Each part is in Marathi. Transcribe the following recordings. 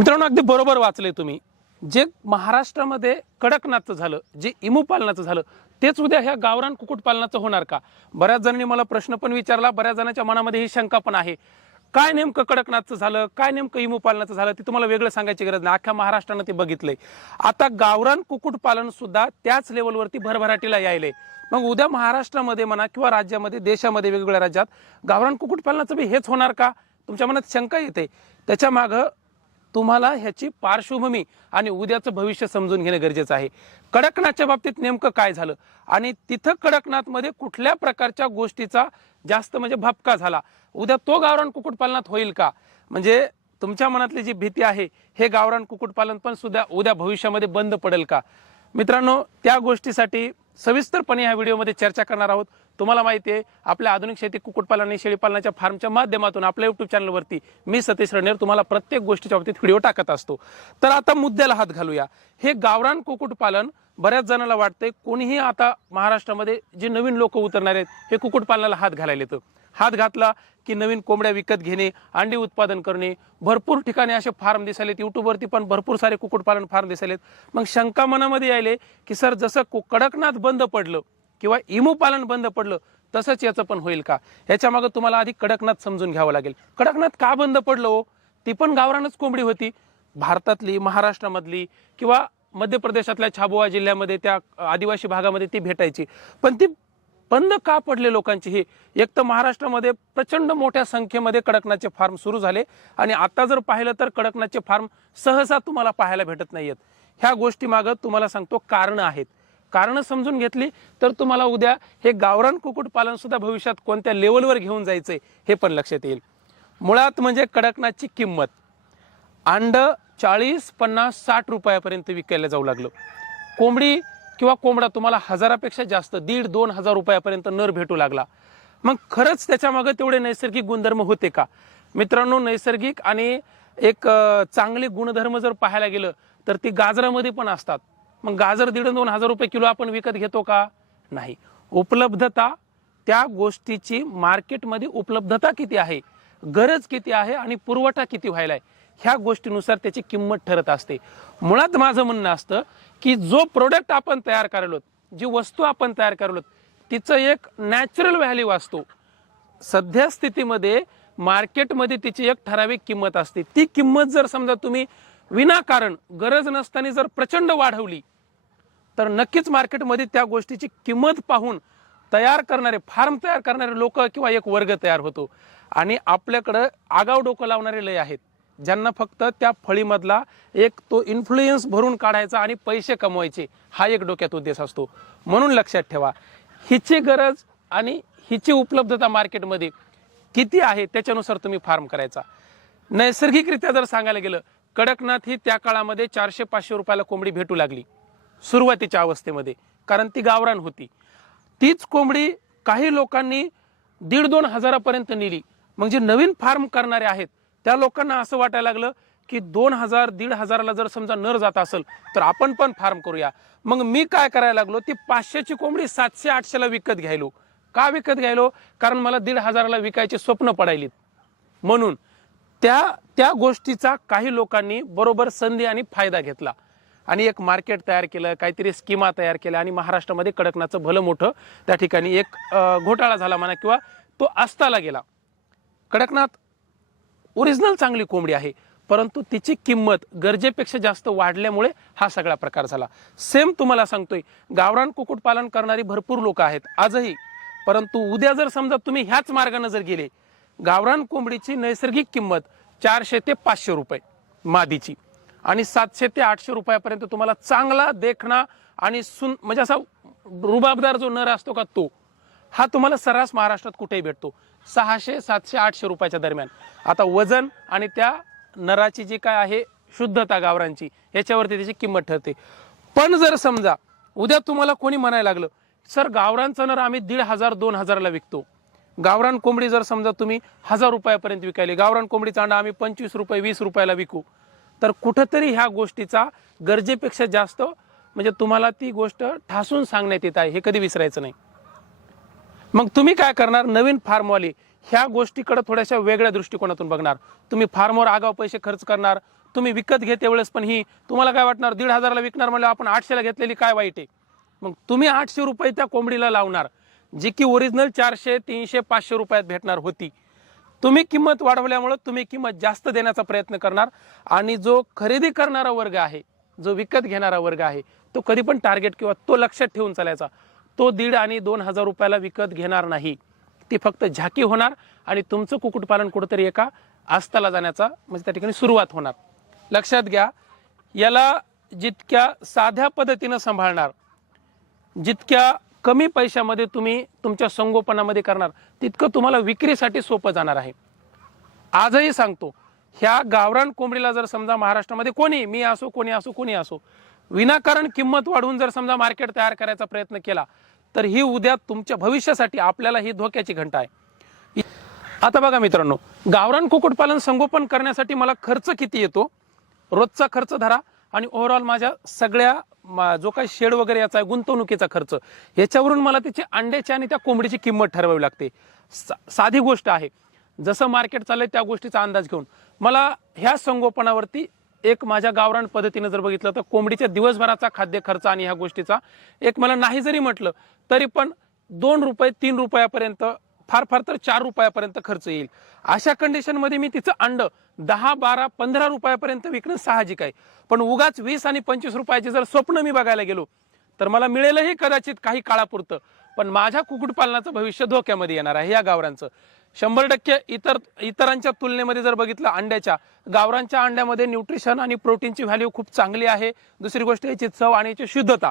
मित्रांनो अगदी बरोबर वाचले तुम्ही. जे महाराष्ट्रामध्ये कडकनाथचं झालं जे इमू पालनाचं झालं तेच उद्या ह्या गावरान कुक्कुटपालनाचं होणार का? बऱ्याच जणांनी मला प्रश्न पण विचारला बऱ्याच जणांच्या मनामध्ये ही शंका पण आहे. काय नेमकं कडकनाथचं झालं काय नेमकं इमू पालनाचं झालं ते तुम्हाला वेगळं सांगायची गरज नाही. अख्ख्या महाराष्ट्रानं ते बघितलंय. आता गावरान कुक्कुटपालन सुद्धा त्याच लेवलवरती भरभराटीला यायलंय. मग उद्या महाराष्ट्रामध्ये म्हणा किंवा राज्यामध्ये देशामध्ये वेगवेगळ्या राज्यात गावरान कुक्कुटपालनाचं बी हेच होणार का? तुमच्या मनात शंका येते. त्याच्या मागं तुम्हाला ह्याची पार्श्वभूमी आणि उद्याचं भविष्य समजून घेणं गरजेचं आहे. कडकनाथच्या बाबतीत नेमकं काय झालं? आणि तिथं कडकनाथमध्ये कुठल्या प्रकारच्या गोष्टीचा जास्त म्हणजे भपका झाला? उद्या तो गावरान कुक्कुटपालनात होईल का? म्हणजे तुमच्या मनातली जी भीती आहे हे गावरान कुक्कुटपालन पण सुद्धा उद्या भविष्यामध्ये बंद पडेल का? मित्रांनो त्या गोष्टीसाठी सविस्तरपणे ह्या व्हिडिओमध्ये चर्चा करणार आहोत. तुम्हाला माहिती आहे आपल्या आधुनिक शेती कुक्कुटपालन आणि शेळीपालनाच्या फार्मच्या माध्यमातून आपल्या युट्यूब चॅनलवरती मी सतीश रणेर तुम्हाला प्रत्येक गोष्टीच्या बाबतीत व्हिडिओ टाकत असतो. तर आता मुद्द्याला हात घालूया. हे गावरान कुक्कुटपालन बऱ्याच जणांना वाटतंय कोणीही आता महाराष्ट्रामध्ये जे नवीन लोक उतरणार आहेत हे कुक्कुटपालनाला हात घालायला येतं. हात घातला की नवीन कोंबड्या विकत घेणे अंडी उत्पादन करणे भरपूर ठिकाणी असे फार्म दिसायलेत युट्यूबवरती पण भरपूर सारे कुक्कुटपालन फार्म दिसायलेत. मग शंका मनामध्ये यायले की सर जसं कडकनाथ बंद पडलं किंवा इमू पालन बंद पडलं तसंच याचं पण होईल का? ह्याच्या तुम्हाला आधी कडकनाथ समजून घ्यावं लागेल. कडकनाथ का बंद पडलं हो? ती पण गावरानच कोंबडी होती. भारतातली महाराष्ट्रामधली किंवा मध्य प्रदेशातल्या छाबुआ जिल्ह्यामध्ये त्या आदिवासी भागामध्ये ती भेटायची. पण ती बंद का पडले लोकांची हे? एक तर महाराष्ट्रामध्ये प्रचंड मोठ्या संख्येमध्ये कडकनाथचे फार्म सुरू झाले आणि आता जर पाहिलं तर कडकनाथचे फार्म सहसा तुम्हाला पाहायला भेटत नाहीयेत. ह्या गोष्टी मागं तुम्हाला सांगतो कारणं आहेत. कारणं समजून घेतली तर तुम्हाला उद्या हे गावरान कुक्कुटपालन सुद्धा भविष्यात कोणत्या लेवलवर घेऊन जायचंय हे पण लक्षात येईल. मुळात म्हणजे कडकनाथची किंमत. अंड चाळीस पन्नास साठ रुपयापर्यंत विकायला जाऊ लागलं. कोंबडी किंवा कोंबडा तुम्हाला हजारापेक्षा जास्त दीड दोन हजार रुपयापर्यंत नर भेटू लागला. मग खरंच त्याच्यामागं तेवढे नैसर्गिक गुणधर्म होते का? मित्रांनो नैसर्गिक आणि एक चांगले गुणधर्म जर पाहायला गेलं तर ती गाजरामध्ये पण असतात. मग गाजर दीड दोन हजार रुपये किलो आपण विकत घेतो का? नाही. उपलब्धता त्या गोष्टीची मार्केटमध्ये उपलब्धता किती आहे? गरज किती आहे आणि पुरवठा किती व्हायला आहे? ह्या गोष्टीनुसार त्याची किंमत ठरत असते. मुळात माझं म्हणणं असतं की जो प्रोडक्ट आपण तयार करायलो जी वस्तू आपण तयार करायलो तिचं एक नॅचरल व्हॅल्यू असतो. सध्या स्थितीमध्ये मार्केटमध्ये तिची एक ठराविक किंमत असते. ती किंमत जर समजा तुम्ही विनाकारण गरज नसताना जर प्रचंड वाढवली तर नक्कीच मार्केटमध्ये त्या गोष्टीची किंमत पाहून तयार करणारे फार्म तयार करणारे लोक किंवा एक वर्ग तयार होतो. आणि आपल्याकडं आगाव डोकं लावणारे लय आहेत ज्यांना फक्त त्या फळीमधला एक तो इन्फ्लुएन्स भरून काढायचा आणि पैसे कमवायचे हा एक डोक्यात उद्देश असतो. म्हणून लक्षात ठेवा हिची गरज आणि हिची उपलब्धता मार्केटमध्ये किती आहे त्याच्यानुसार तुम्ही फार्म करायचा. नैसर्गिकरित्या जर सांगायला गेलं कडकनाथ ही त्या काळामध्ये चारशे पाचशे रुपयाला कोंबडी भेटू लागली. सुरुवातीच्या अवस्थेमध्ये कारण ती गावरान होती. तीच कोंबडी काही लोकांनी दीड दोन हजारापर्यंत नेली. मग जे नवीन फार्म करणारे आहेत. त्या लोकांना असं वाटायला लागलं की दोन हजार दीड हजाराला जर समजा नर जात असेल तर आपण पण फार्म करूया. मग मी काय करायला लागलो? ती पाचशेची कोंबडी सातशे आठशेला विकत घ्यायलो. का विकत घ्यायलो? कारण मला दीड हजाराला विकायचे स्वप्न पडायलीत. म्हणून त्या त्या गोष्टीचा काही लोकांनी बरोबर संधी आणि फायदा घेतला. आणि एक मार्केट तयार केलं काहीतरी स्कीमा तयार केल्या आणि महाराष्ट्रामध्ये कडकनाचं भलं मोठं त्या ठिकाणी एक घोटाळा झाला म्हणा किंवा तो अस्ताला गेला. कडकनाथ ओरिजिनल चांगली कोंबडी आहे परंतु तिची किंमत गरजेपेक्षा जास्त वाढल्यामुळे हा सगळा प्रकार झाला. सेम तुम्हाला सांगतोय गावरान कुक्कुटपालन करणारी भरपूर लोक आहेत आजही. परंतु उद्या जर समजा तुम्ही ह्याच मार्गाने जर गेले गावरान कोंबडीची नैसर्गिक किंमत चारशे ते पाचशे रुपये मादीची. आणि सातशे ते आठशे रुपयापर्यंत तुम्हाला चांगला देखणा आणि सुन म्हणजे असा रुबाबदार जो नर असतो का तो हा तुम्हाला सर्रास महाराष्ट्रात कुठेही भेटतो. सहाशे सातशे आठशे रुपयाच्या दरम्यान. आता वजन आणि त्या नराची जी काय आहे शुद्धता गावरांची याच्यावरती त्याची किंमत ठरते. पण जर समजा उद्या तुम्हाला कोणी म्हणायला लागलं सर गावरांचा नर आम्ही दीड हजार दोन हजाराला विकतो. गावरान कोंबडी जर समजा तुम्ही हजार रुपयापर्यंत विकायली गावरान कोंबडीचा अंडा आम्ही पंचवीस रुपये वीस रुपयाला विकू. तर कुठंतरी ह्या गोष्टीचा गरजेपेक्षा जास्त म्हणजे तुम्हाला ती गोष्ट ठासून सांगण्यात येत आहे हे कधी विसरायचं नाही. मग तुम्ही काय करणार? नवीन फार्मवाले ह्या गोष्टीकडे थोड्याशा वेगळ्या दृष्टिकोनातून बघणार. तुम्ही फार्मवर आगाव पैसे खर्च करणार तुम्ही विकत घेते वेळेस पण ही तुम्हाला काय वाटणार? दीड हजाराला विकणार म्हणजे आपण आठशेला घेतलेली काय वाईट आहे? मग तुम्ही आठशे रुपये त्या कोंबडीला लावणार. जी की ओरिजिनल चारशे तीनशे पाचशे रुपयात भेटणार होती. तुम्ही किंमत वाढवल्यामुळं तुम्ही किंमत जास्त देण्याचा प्रयत्न करणार आणि जो खरेदी करणारा वर्ग आहे जो विकत घेणारा वर्ग आहे तो कधी पण टार्गेट किंवा तो लक्षात ठेवून चालायचा तो दीड आणि दोन हजार रुपयाला विकत घेणार नाही. ती फक्त झाकी होणार आणि तुमचं कुक्कुटपालन कुठंतरी एका आस्थाला जाण्याचा म्हणजे त्या ठिकाणी सुरुवात होणार. लक्षात घ्या याला जितक्या साध्या पद्धतीनं सांभाळणार जितक्या कमी पैशामध्ये तुम्ही तुमच्या संगोपनामध्ये करणार तितकं तुम्हाला विक्रीसाठी सोपं जाणार आहे. आजही सांगतो ह्या गावरान कोंबडीला जर समजा महाराष्ट्रामध्ये कोणी मी असो कोणी असो कोणी असो विनाकारण किंमत वाढवून जर समजा मार्केट तयार करायचा प्रयत्न केला तर ही उद्या तुमच्या भविष्यासाठी आपल्याला ही धोक्याची घंटा आहे. आता बघा मित्रांनो गावरान कुक्कुटपालन संगोपन करण्यासाठी मला खर्च किती येतो? रोजचा खर्च धरा आणि ओव्हरऑल माझ्या सगळ्या मा- जो काही शेड वगैरे याचा आहे गुंतवणुकीचा खर्च याच्यावरून मला त्याची अंड्याची आणि त्या कोंबडीची किंमत ठरवावी लागते. सा- साधी गोष्ट आहे. जसं मार्केट चाललंय त्या गोष्टीचा अंदाज घेऊन. मला ह्या संगोपनावरती एक माझ्या गावरान पद्धतीनं जर बघितलं तर कोंबडीच्या दिवसभराचा खाद्य खर्च आणि ह्या गोष्टीचा एक मला नाही जरी म्हटलं तरी पण दोन रुपये तीन रुपयापर्यंत फार फार तर चार रुपयापर्यंत खर्च येईल. अशा कंडिशनमध्ये मी तिचं अंड दहा बारा पंधरा रुपयापर्यंत विकणं साहजिक आहे. पण उगाच वीस आणि पंचवीस रुपयाचे जर स्वप्न मी बघायला गेलो तर मला मिळेलही कदाचित काही काळापुरतं. पण माझ्या कुक्कुटपालनाचं भविष्य धोक्यामध्ये येणार आहे या गावरांचं शंभर टक्के इतर इतरांच्या तुलनेमध्ये जर बघितलं अंड्याच्या गावरांच्या अंड्यामध्ये न्यूट्रिशन आणि प्रोटीनची व्हॅल्यू खूप चांगली आहे. दुसरी गोष्ट याची चव आणि याची शुद्धता.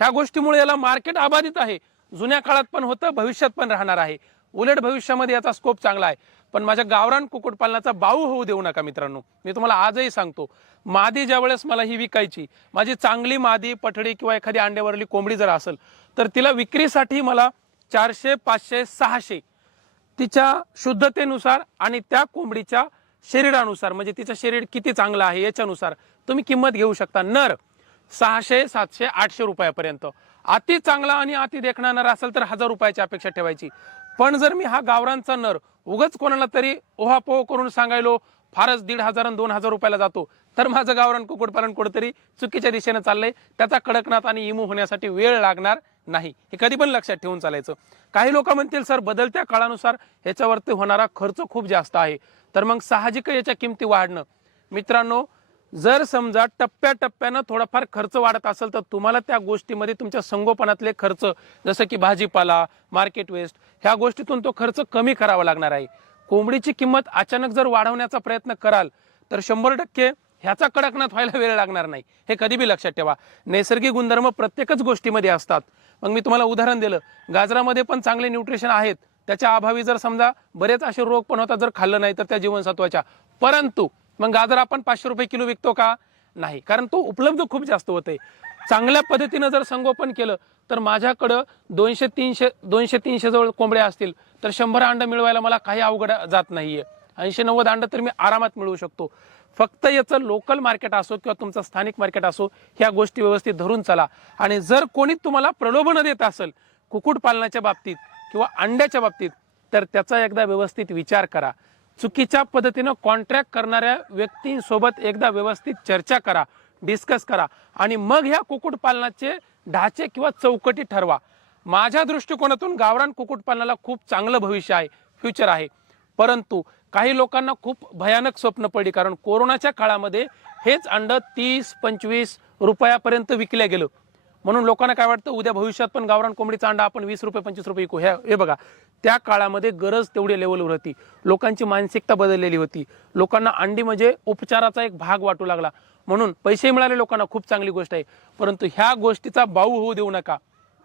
ह्या गोष्टीमुळे याला मार्केट अबाधित आहे. जुन्या काळात पण होतं भविष्यात पण राहणार आहे. उलट भविष्यामध्ये याचा स्कोप चांगला आहे. पण माझ्या गावरान कुक्कुटपालनाचा बाऊ होऊ देऊ नका मित्रांनो. मी तुम्हाला आजही सांगतो मादी ज्या वेळेस मला ही विकायची माझी चांगली मादी पठडी किंवा एखादी अंड्यावरली कोंबडी जर असेल तर तिला विक्रीसाठी मला चारशे पाचशे सहाशे तिच्या शुद्धतेनुसार आणि त्या कोंबडीच्या शरीरानुसार म्हणजे तिचं शरीर किती चांगलं आहे याच्यानुसार तुम्ही किंमत घेऊ शकता. नर सहाशे सातशे आठशे रुपयापर्यंत. अति चांगला आणि अति देखणारा नर असेल तर हजार रुपयाची अपेक्षा ठेवायची. पण जर मी हा गावरांचा नर उगच कोणाला तरी ओहापोह करून सांगायलो फारच दीड हजार आणि दोन हजार रुपयाला जातो तर माझं गावरान कुक्कुटपालन कुठेतरी चुकीच्या दिशेने चाललंय. त्याचा कडकनाथ आणि इमू होण्यासाठी वेळ लागणार नाही. हे कधी पण लक्षात ठेवून चालायचं. काही लोक म्हणतील सर बदलत्या काळानुसार ह्याच्यावरती होणारा खर्च खूप जास्त आहे. तर मग साहजिक याच्या किमती वाढणं. मित्रांनो जर समजा टप्प्याटप्प्यानं थोडाफार खर्च वाढत असेल तर तुम्हाला त्या गोष्टीमध्ये तुमच्या संगोपनातले खर्च जसं की भाजीपाला मार्केट वेस्ट ह्या गोष्टीतून तो खर्च कमी करावा लागणार आहे. कोंबडीची किंमत अचानक जर वाढवण्याचा प्रयत्न कराल तर शंभर टक्के ह्याचा कडकनाथ व्हायला वेळ लागणार नाही. हे कधी बी लक्षात ठेवा. नैसर्गिक गुणधर्म प्रत्येकच गोष्टीमध्ये असतात. मग मी तुम्हाला उदाहरण दिलं. गाजरामध्ये पण चांगले न्यूट्रिशन आहेत. त्याच्या अभावी जर समजा बरेच असे रोग पण होतात जर खाल्लं नाही तर त्या जीवनसत्वाच्या. परंतु मग गाजर आपण पाचशे रुपये किलो विकतो का? नाही. कारण तो उपलब्ध खूप जास्त होते चांगल्या पद्धतीनं जर संगोपन केलं तर माझ्याकडं दोनशे तीनशे दोनशे तीनशे जवळ कोंबड्या असतील तर शंभर अंड मिळवायला मला काही अवघड जात नाहीये. ऐंशी नव्वद अंड तर मी आरामात मिळवू शकतो. फक्त याचं लोकल मार्केट असो किंवा तुमचं स्थानिक मार्केट असो ह्या गोष्टी व्यवस्थित धरून चला. आणि जर कोणी तुम्हाला प्रलोभन देत असेल कुक्कुटपालनाच्या बाबतीत किंवा अंड्याच्या बाबतीत तर त्याचा एकदा व्यवस्थित विचार करा. चुकीच्या पद्धतीनं कॉन्ट्रॅक्ट करणाऱ्या व्यक्तींसोबत एकदा व्यवस्थित चर्चा करा डिस्कस करा आणि मग ह्या कुक्कुटपालनाचे ढाचे किंवा चौकटी ठरवा. माझ्या दृष्टिकोनातून गावरान कुक्कुटपालनाला खूप चांगलं भविष्य आहे फ्युचर आहे. परंतु काही लोकांना खूप भयानक स्वप्न पडली कारण कोरोनाच्या काळामध्ये हेच अंड तीस पंचवीस रुपयापर्यंत विकल्या गेलं. म्हणून लोकांना काय वाटतं उद्या भविष्यात पण गावरान कोंबडीचा अंडा आपण वीस रुपये पंचवीस रुपये विकू. ह्या हे बघा त्या काळामध्ये गरज तेवढी लेवलवर होती. लोकांची मानसिकता बदललेली होती. लोकांना अंडी म्हणजे उपचाराचा एक भाग वाटू लागला. म्हणून पैसे मिळाले लोकांना खूप चांगली गोष्ट आहे. परंतु ह्या गोष्टीचा बाऊ होऊ देऊ नका.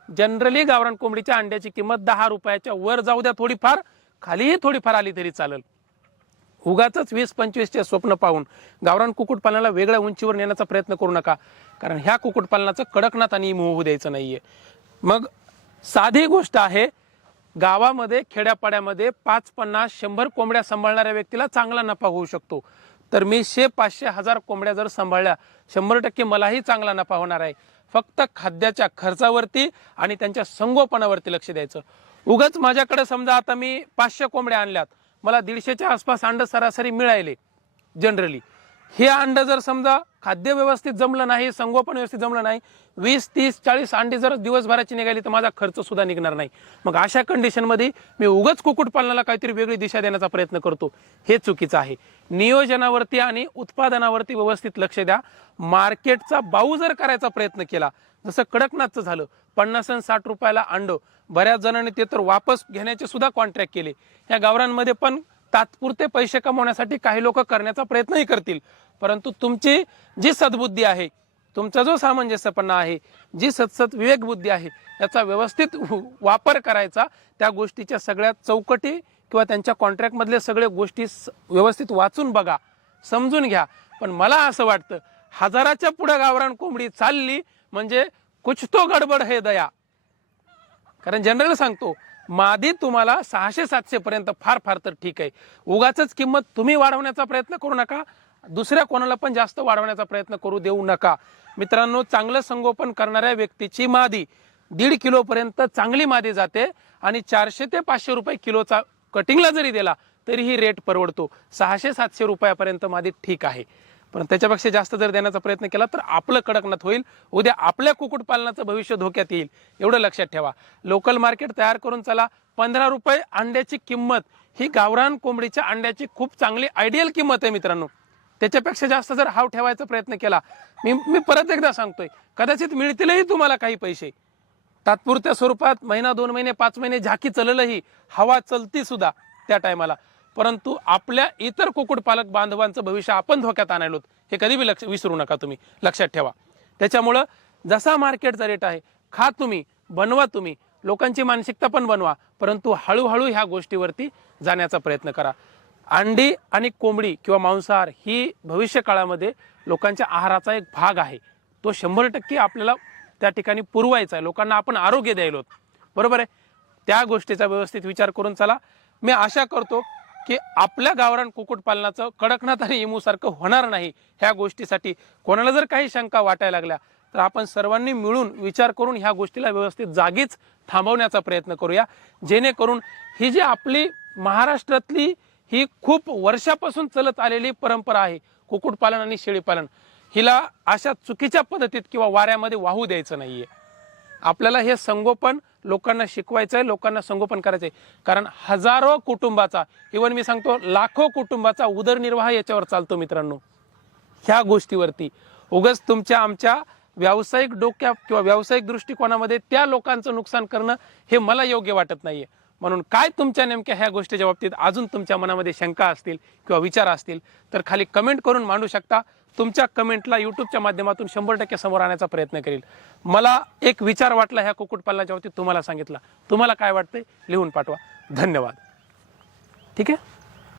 जनरली गावरान कोंबडीच्या अंड्याची किंमत दहा रुपयाच्या वर जाऊ द्या थोडीफार खालीही थोडीफार आली तरी चालेल. उगाच वीस पंचवीसचे स्वप्न पाहून गावरान कुक्कुटपालनाला वेगळ्या उंचीवर नेण्याचा प्रयत्न करू नका कारण ह्या कुक्कुटपालनाचं कडकनाथ आणि होऊ द्यायचं नाहीये. मग साधी गोष्ट आहे गावामध्ये खेड्यापाड्यामध्ये पाच पन्नास शंभर कोंबड्या सांभाळणाऱ्या व्यक्तीला चांगला नफा होऊ शकतो. तर मी शे पाचशे हजार कोंबड्या जर सांभाळल्या शंभर टक्के मलाही चांगला नफा होणार आहे. फक्त खाद्याच्या खर्चावरती आणि त्यांच्या संगोपनावरती लक्ष द्यायचं. उगाच माझ्याकडे समजा आता मी पाचशे कोंबड्या आणल्यात. मला दीडशेच्या आसपास अंड सरासरी मिळाले जनरली हे अंड जर समजा खाद्य व्यवस्थित जमलं नाही संगोपन व्यवस्थित जमलं नाही वीस तीस चाळीस अंडी जर दिवसभराची निघाली तर माझा खर्च सुद्धा निघणार नाही. मग अशा कंडिशनमध्ये मी उगच कुक्कुटपालनाला काहीतरी वेगळी दिशा देण्याचा प्रयत्न करतो. हे चुकीचं आहे. नियोजनावरती आणि उत्पादनावरती व्यवस्थित लक्ष द्या. मार्केटचा बाऊ जर करायचा प्रयत्न केला जसं कडकनाथचं झालं. पन्नास आणि साठ रुपयाला अंड. बऱ्याच जणांनी ते तर वापस घेण्याचे सुद्धा कॉन्ट्रॅक्ट केले. या गावरांमध्ये पण तात्पुरते पैसे कमवण्यासाठी काही लोक करण्याचा प्रयत्नही करतील. परंतु तुमची जी सद्बुद्धी आहे तुमचा जो सामंजस्यपणा आहे जी सतसत विवेकबुद्धी आहे याचा व्यवस्थित वापर करायचा त्या गोष्टीच्या सगळ्या चौकटी किंवा त्यांच्या कॉन्ट्रॅक्टमधले सगळे गोष्टी स- व्यवस्थित वाचून बघा समजून घ्या. पण मला असं वाटतं हजाराच्या पुढं गावरान कोंबडी चालली म्हणजे कुछ तो गडबड हे दया. कारण जनरल सांगतो मादी तुम्हाला सहाशे सातशे पर्यंत फार फार तर ठीक आहे. उगाच किंमत तुम्ही वाढवण्याचा प्रयत्न करू नका दुसऱ्या कोणाला पण जास्त वाढवण्याचा प्रयत्न करू देऊ नका. मित्रांनो चांगलं संगोपन करणाऱ्या व्यक्तीची मादी दीड किलोपर्यंत चांगली मादी जाते आणि चारशे ते पाचशे रुपये किलोचा कटिंगला जरी दिला तरीही रेट परवडतो. सहाशे सातशे रुपयापर्यंत मादी ठीक आहे. पण त्याच्यापेक्षा जास्त जर देण्याचा प्रयत्न केला तर आपलं कडकनाथ होईल. उद्या आपल्या कुक्कुटपालनाचं भविष्य धोक्यात येईल. एवढं लक्षात ठेवा. लोकल मार्केट तयार करून चला. पंधरा रुपये अंड्याची किंमत. ही गावरान कोंबडीच्या अंड्याची खूप चांगली आयडियल किंमत आहे मित्रांनो. त्याच्यापेक्षा जास्त जर हाव ठेवायचा प्रयत्न केला मी मी परत एकदा सांगतोय कदाचित मिळतीलही तुम्हाला काही पैसे. तात्पुरत्या स्वरूपात महिना दोन महिने पाच महिने झाकी चललही हवा चलती सुद्धा त्या टायमाला परंतु आपल्या इतर कुक्कुटपालक बांधवांचं भविष्य आपण धोक्यात आणायलोत हे कधी बी लक्ष विसरू नका तुम्ही. लक्षात ठेवा. त्याच्यामुळं जसा मार्केटचा रेट आहे खा तुम्ही बनवा तुम्ही लोकांची मानसिकता पण बनवा परंतु हळूहळू ह्या गोष्टीवरती जाण्याचा प्रयत्न करा. अंडी आणि कोंबडी किंवा मांसाहार ही भविष्य काळामध्ये लोकांच्या आहाराचा एक भाग आहे. तो शंभर टक्के आपल्याला त्या ठिकाणी पुरवायचा आहे. लोकांना आपण आरोग्य द्यायलो बरोबर आहे? त्या गोष्टीचा व्यवस्थित विचार करून चला. मी आशा करतो की आपल्या गावरान कुक्कुटपालनाचं कडकनाथ आणि इमूसारखं होणार नाही ह्या गोष्टीसाठी कोणाला जर काही शंका वाटायला लागल्या तर आपण सर्वांनी मिळून विचार करून ह्या गोष्टीला व्यवस्थित जागीच थांबवण्याचा प्रयत्न करूया. जेणेकरून ही जी आपली महाराष्ट्रातली ही खूप वर्षापासून चलत आलेली परंपरा आहे कुक्कुटपालन आणि शेळीपालन हिला अशा चुकीच्या पद्धतीत किंवा वाऱ्यामध्ये वाहू द्यायचं नाहीये. आपल्याला हे संगोपन लोकांना शिकवायचं आहे लोकांना संगोपन करायचं आहे कारण हजारो कुटुंबाचा इवन मी सांगतो लाखो कुटुंबाचा उदरनिर्वाह याच्यावर चालतो मित्रांनो. ह्या गोष्टीवरती. उगच तुमच्या आमच्या व्यावसायिक डोक्या किंवा व्यावसायिक दृष्टिकोनामध्ये त्या लोकांचं नुकसान करणं हे मला योग्य वाटत नाहीये. म्हणून काय तुमच्या नेमक्या ह्या गोष्टीच्या बाबतीत अजून तुमच्या मनामध्ये शंका असतील किंवा विचार असतील तर खाली कमेंट करून मांडू शकता. तुमच्या कमेंटला युट्यूबच्या माध्यमातून शंभर टक्के समोर आणण्याचा प्रयत्न करेल. मला एक विचार वाटला ह्या कुक्कुटपालनाच्या बाबतीत तुम्हाला सांगितला. तुम्हाला काय वाटतंय लिहून पाठवा. धन्यवाद. ठीक आहे?